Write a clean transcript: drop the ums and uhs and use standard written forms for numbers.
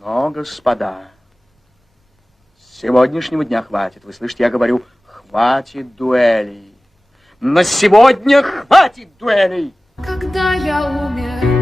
Но, господа, с сегодняшнего дня хватит. Вы слышите, я говорю, хватит дуэлей. На сегодня хватит дуэлей. Когда я умер,